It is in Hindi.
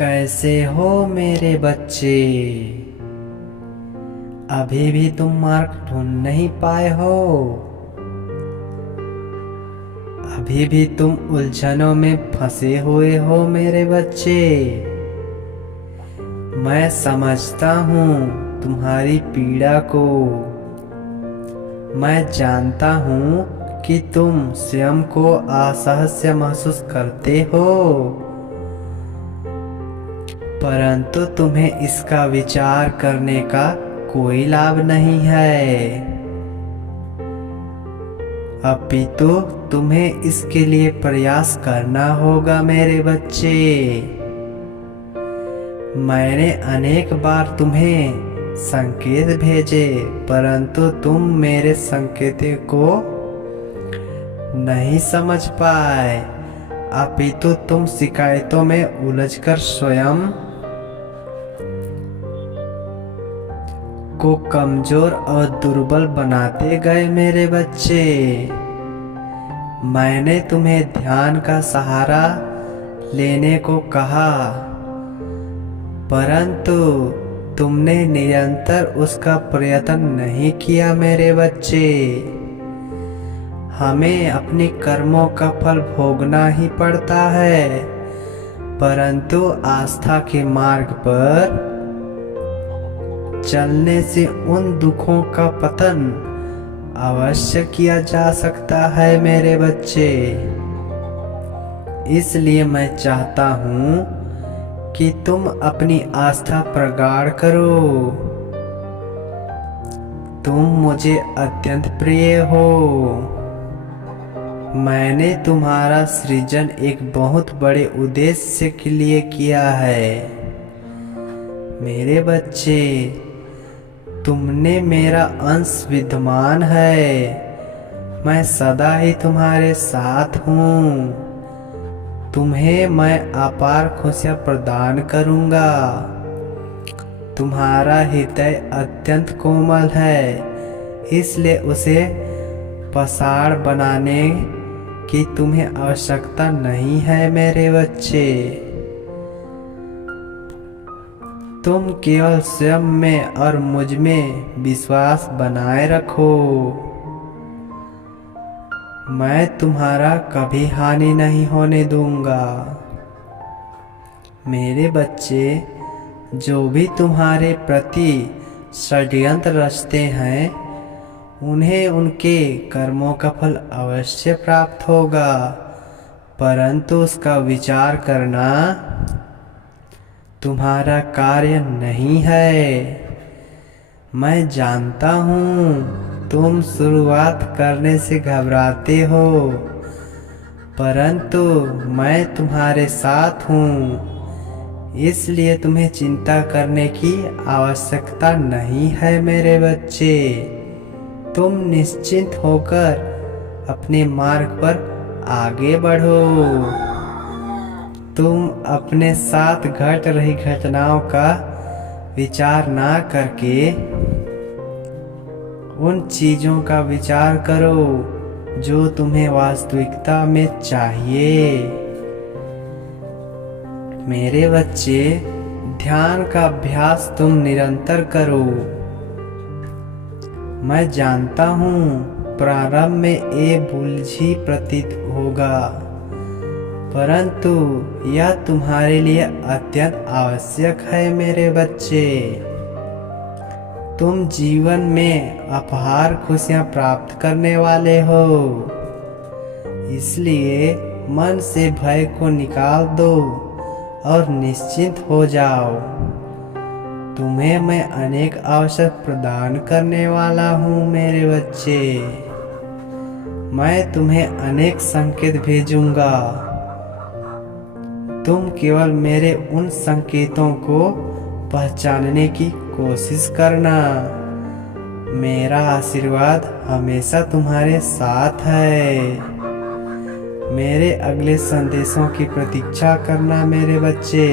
कैसे हो मेरे बच्चे? अभी भी तुम मार्ग ढूंढ नहीं पाए हो? अभी भी तुम उलझनों में फंसे हुए हो मेरे बच्चे? मैं समझता हूँ तुम्हारी पीड़ा को। मैं जानता हूँ कि तुम स्वयं को असहज महसूस करते हो, परंतु तुम्हें इसका विचार करने का कोई लाभ नहीं है। अपितु तुम्हें इसके लिए प्रयास करना होगा मेरे बच्चे। मैंने अनेक बार तुम्हें संकेत भेजे, परंतु तुम मेरे संकेत को नहीं समझ पाए। अपितु तुम शिकायतों में उलझकर स्वयं को कमजोर और दुर्बल बनाते गए मेरे बच्चे। मैंने तुम्हें ध्यान का सहारा लेने को कहा, परंतु तुमने निरंतर उसका प्रयत्न नहीं किया मेरे बच्चे। हमें अपने कर्मों का फल भोगना ही पड़ता है, परंतु आस्था के मार्ग पर चलने से उन दुखों का पतन अवश्य किया जा सकता है मेरे बच्चे। इसलिए मैं चाहता हूँ कि तुम अपनी आस्था प्रगाढ़ करो। तुम मुझे अत्यंत प्रिय हो। मैंने तुम्हारा सृजन एक बहुत बड़े उद्देश्य के लिए किया है मेरे बच्चे। तुमने मेरा अंश विद्यमान है। मैं सदा ही तुम्हारे साथ हूँ। तुम्हें मैं अपार खुशियाँ प्रदान करूँगा। तुम्हारा हृदय अत्यंत कोमल है, इसलिए उसे पसाड़ बनाने की तुम्हें आवश्यकता नहीं है मेरे बच्चे। तुम केवल स्वयं में और मुझ में विश्वास बनाए रखो। मैं तुम्हारा कभी हानि नहीं होने दूंगा मेरे बच्चे। जो भी तुम्हारे प्रति षड्यंत्र रचते हैं, उन्हें उनके कर्मों का फल अवश्य प्राप्त होगा, परंतु उसका विचार करना तुम्हारा कार्य नहीं है। मैं जानता हूँ तुम शुरुआत करने से घबराते हो, परंतु मैं तुम्हारे साथ हूँ, इसलिए तुम्हें चिंता करने की आवश्यकता नहीं है मेरे बच्चे। तुम निश्चिंत होकर अपने मार्ग पर आगे बढ़ो। तुम अपने साथ घट रही घटनाओं का विचार ना करके उन चीजों का विचार करो जो तुम्हें वास्तविकता में चाहिए मेरे बच्चे। ध्यान का अभ्यास तुम निरंतर करो। मैं जानता हूँ प्रारंभ में ये बुलझी प्रतीत होगा, परंतु यह तुम्हारे लिए अत्यंत आवश्यक है मेरे बच्चे। तुम जीवन में अपार खुशियाँ प्राप्त करने वाले हो, इसलिए मन से भय को निकाल दो और निश्चिंत हो जाओ। तुम्हें मैं अनेक अवसर प्रदान करने वाला हूँ मेरे बच्चे। मैं तुम्हें अनेक संकेत भेजूंगा। तुम केवल मेरे उन संकेतों को पहचानने की कोशिश करना। मेरा आशीर्वाद हमेशा तुम्हारे साथ है। मेरे अगले संदेशों की प्रतीक्षा करना मेरे बच्चे।